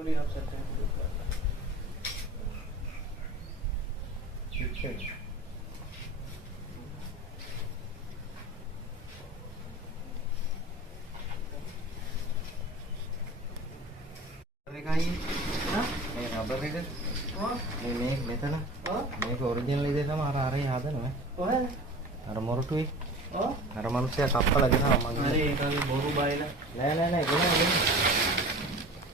පොඩි අප්සෙට් එකක් දුක්ඛ. චිත්තේ. එකයි මේ රබර් එක මේ මෙතන මේක ඔරිජිනල් එකේ තමයි අර හදනවා කොහෙද අර මොරටුවේ අර මිනිස්සයා කප්පලා දෙනවා මම හරි ඒකගේ බොරු බයිලා නෑ ගෙනල්ලා